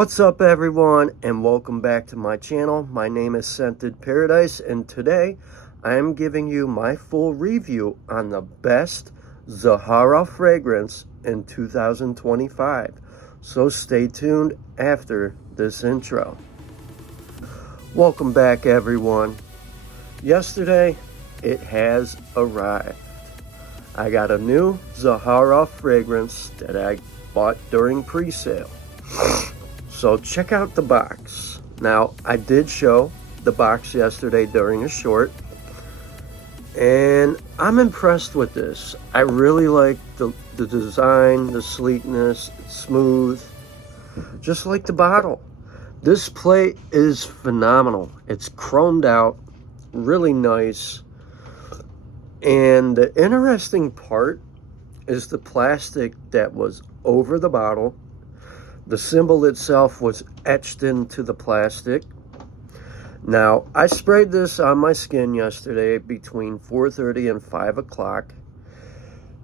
What's up everyone, and welcome back to my channel. My name is Scented Paradise, and today I am giving you my full review on the best Zaharoff fragrance in 2025. So stay tuned after this intro. Welcome back everyone. Yesterday it has arrived. I got a new Zaharoff fragrance that I bought during pre-sale. So check out the box. Now, I did show the box yesterday during a short, and I'm impressed with this. I really like the design, the sleekness, it's smooth, just like the bottle. This plate is phenomenal. It's chromed out, really nice. And the interesting part is the plastic that was over the bottle. The symbol itself was etched into the plastic. Now, I sprayed this on my skin yesterday between 4:30 and 5 o'clock.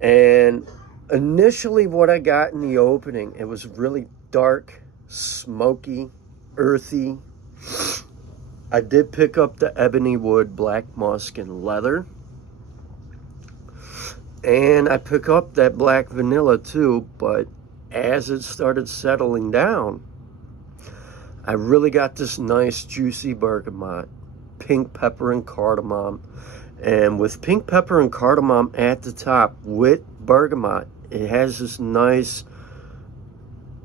And initially what I got in the opening, it was really dark, smoky, earthy. I did pick up the ebony wood, black musk, and leather. And I pick up that black vanilla too, but as it started settling down, I really got this nice juicy bergamot, pink pepper and cardamom. And with pink pepper and cardamom at the top with bergamot, it has this nice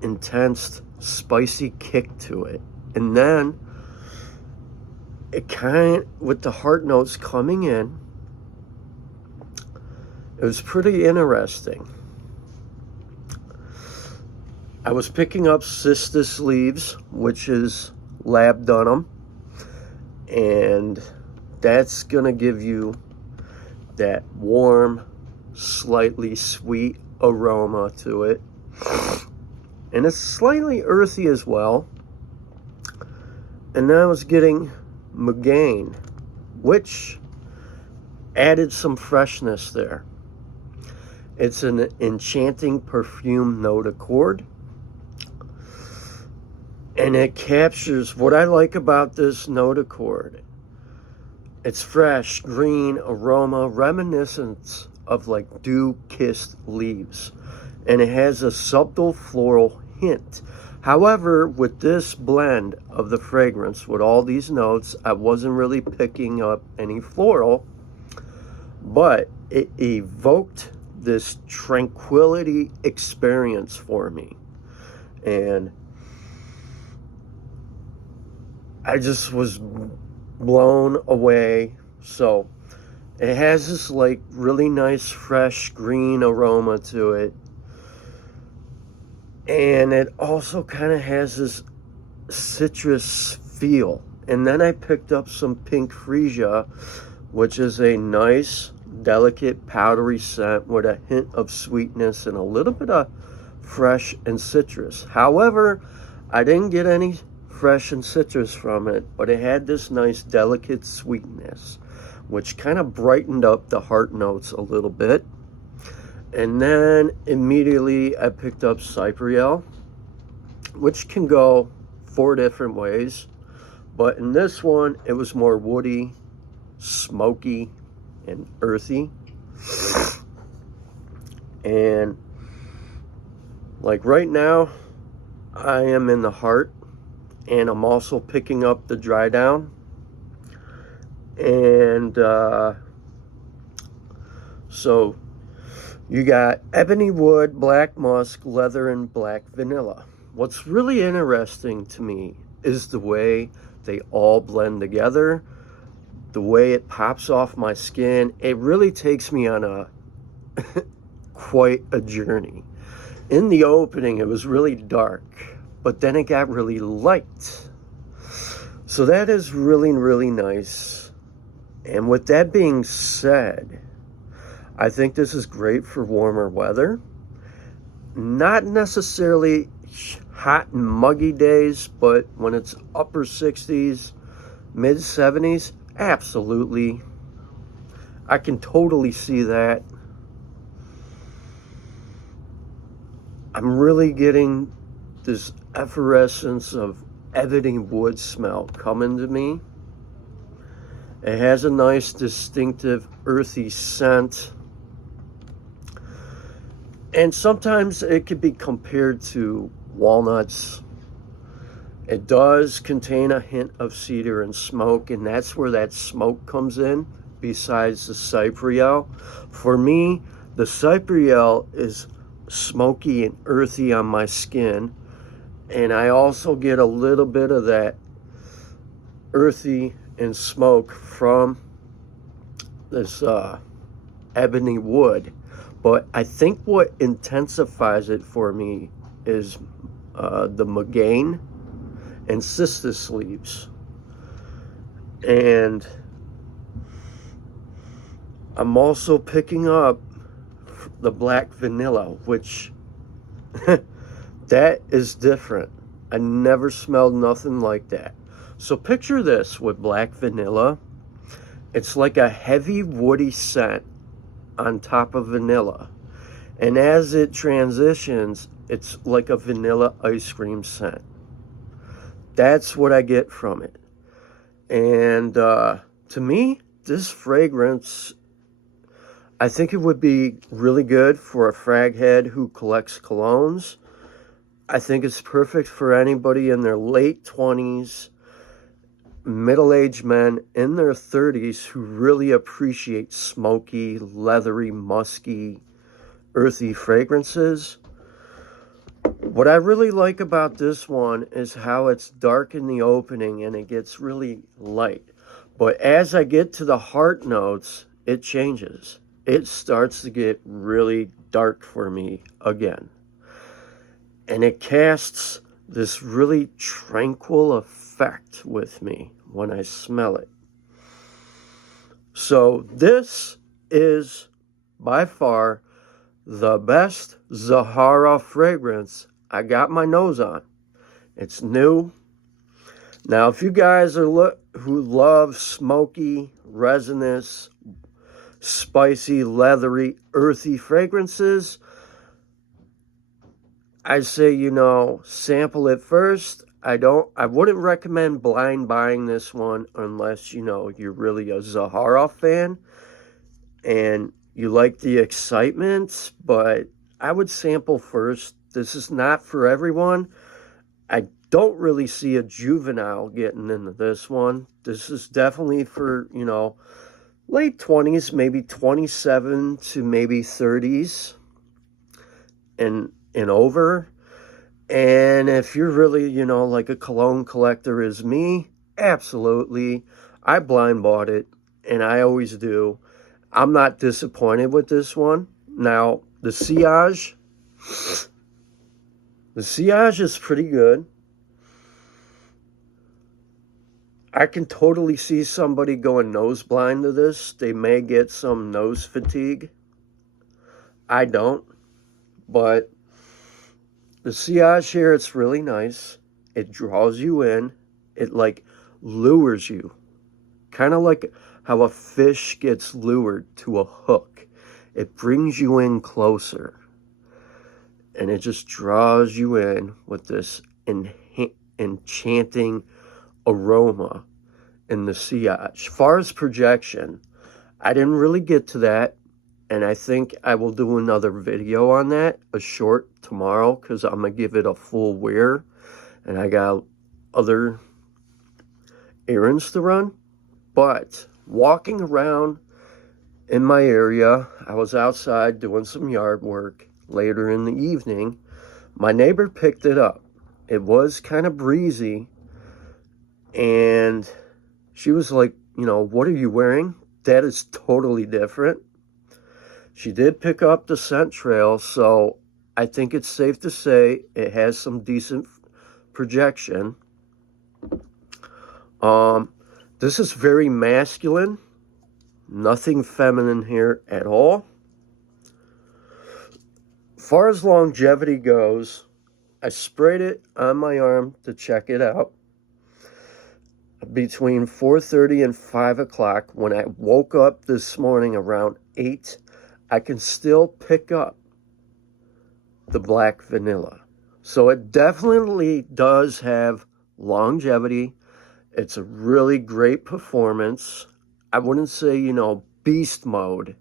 intense spicy kick to it. And then it with the heart notes coming in, it was pretty interesting. I was picking up Cistus leaves, which is labdanum, and that's gonna give you that warm, slightly sweet aroma to it. And it's slightly earthy as well. And then I was getting Mugain, which added some freshness there. It's an enchanting perfume note accord. And it captures what I like about this note accord. It's fresh, green aroma, reminiscent of like dew-kissed leaves. And it has a subtle floral hint. However, with this blend of the fragrance, with all these notes, I wasn't really picking up any floral. But it evoked this tranquility experience for me. And I just was blown away. So it has this like really nice fresh green aroma to it, and it also kind of has this citrus feel. And then I picked up some pink Freesia, which is a nice delicate powdery scent with a hint of sweetness and a little bit of fresh and citrus. However, I didn't get any fresh and citrus from it, but it had this nice delicate sweetness, which kind of brightened up the heart notes a little bit. And then immediately I picked up Cypriol, which can go 4 different ways, but in this one it was more woody, smoky, and earthy. And like right now I am in the heart, and I'm also picking up the dry down. And so you got ebony wood, black musk, leather, and black vanilla. What's really interesting to me is the way they all blend together, the way it pops off my skin. It really takes me on a quite a journey. In the opening it was really dark, but then it got really light. So that is really, really nice. And with that being said, I think this is great for warmer weather. Not necessarily hot and muggy days, but when it's upper 60s, mid 70s, absolutely. I can totally see that. I'm really getting this effervescence of ebony wood smell coming to me. It has a nice distinctive earthy scent. And sometimes it could be compared to walnuts. It does contain a hint of cedar and smoke, and that's where that smoke comes in, besides the Cypriol. For me, the Cypriol is smoky and earthy on my skin, and I also get a little bit of that earthy and smoke from this ebony wood. But I think what intensifies it for me is the Magain and Cistus leaves. And I'm also picking up the black vanilla, which that is different. I never smelled nothing like that. So picture this with black vanilla. It's like a heavy woody scent on top of vanilla. And as it transitions, it's like a vanilla ice cream scent. That's what I get from it. And to me, this fragrance, I think it would be really good for a frag head who collects colognes. I think it's perfect for anybody in their late 20s, middle-aged men in their 30s who really appreciate smoky, leathery, musky, earthy fragrances. What I really like about this one is how it's dark in the opening and it gets really light. But as I get to the heart notes, it changes. It starts to get really dark for me again. And it casts this really tranquil effect with me when I smell it. So this is by far the best Zaharoff fragrance I got my nose on. It's new. Now, if you guys are who love smoky, resinous, spicy, leathery, earthy fragrances, I say, sample it first. I wouldn't recommend blind buying this one unless, you're really a Zaharoff fan and you like the excitement, but I would sample first. This is not for everyone. I don't really see a juvenile getting into this one. This is definitely for, late 20s, maybe 27 to maybe 30s and over. And if you're really, like a cologne collector is me, absolutely. I blind bought it, and I always do. I'm not disappointed with this one. Now, the sillage is pretty good. I can totally see somebody going nose blind to this. They may get some nose fatigue. I don't. But the sillage here, it's really nice. It draws you in. It like lures you. Kind of like how a fish gets lured to a hook. It brings you in closer. And it just draws you in with this enchanting aroma in the sillage. Far as projection, I didn't really get to that. And I think I will do another video on that, a short tomorrow, because I'm going to give it a full wear. And I got other errands to run. But walking around in my area, I was outside doing some yard work later in the evening. My neighbor picked it up. It was kind of breezy. And she was like, what are you wearing? That is totally different. She did pick up the scent trail, so I think it's safe to say it has some decent projection. This is very masculine. Nothing feminine here at all. As far as longevity goes, I sprayed it on my arm to check it out between 4:30 and 5 o'clock. When I woke up this morning around 8, I can still pick up the black vanilla. So it definitely does have longevity. It's a really great performance. I wouldn't say, you know, beast mode,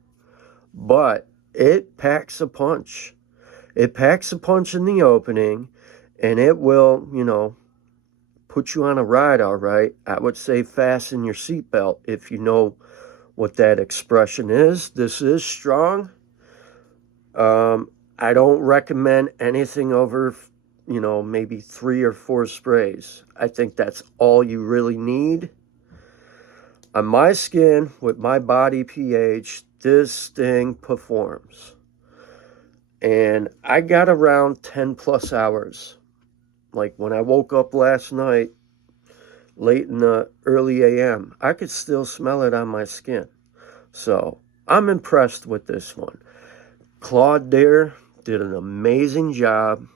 but it packs a punch. It packs a punch in the opening, and it will, you know, put you on a ride, all right. I would say fasten your seatbelt if you know what that expression is. This is strong. I don't recommend anything over, you know, maybe 3 or 4 sprays. I think that's all you really need. On my skin, with my body pH, this thing performs. And I got around 10 plus hours. Like when I woke up last night, late in the early AM, I could still smell it on my skin. So I'm impressed with this one. Claude there did an amazing job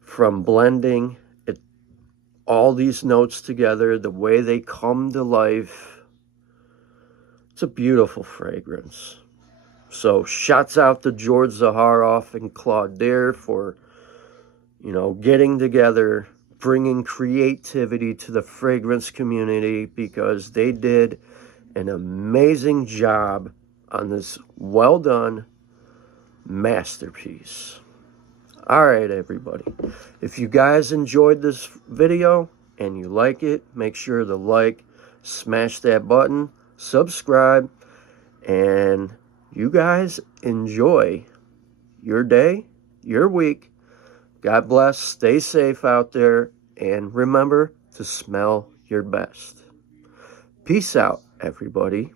from blending all these notes together, the way they come to life. It's a beautiful fragrance. So shouts out to George Zaharoff and Claude there for, you know, getting together, bringing creativity to the fragrance community, because they did an amazing job on this well done masterpiece. All right, everybody. If you guys enjoyed this video and you like it, make sure to like, smash that button, subscribe, and you guys enjoy your day, your week. God bless. Stay safe out there, and remember to smell your best. Peace out, everybody.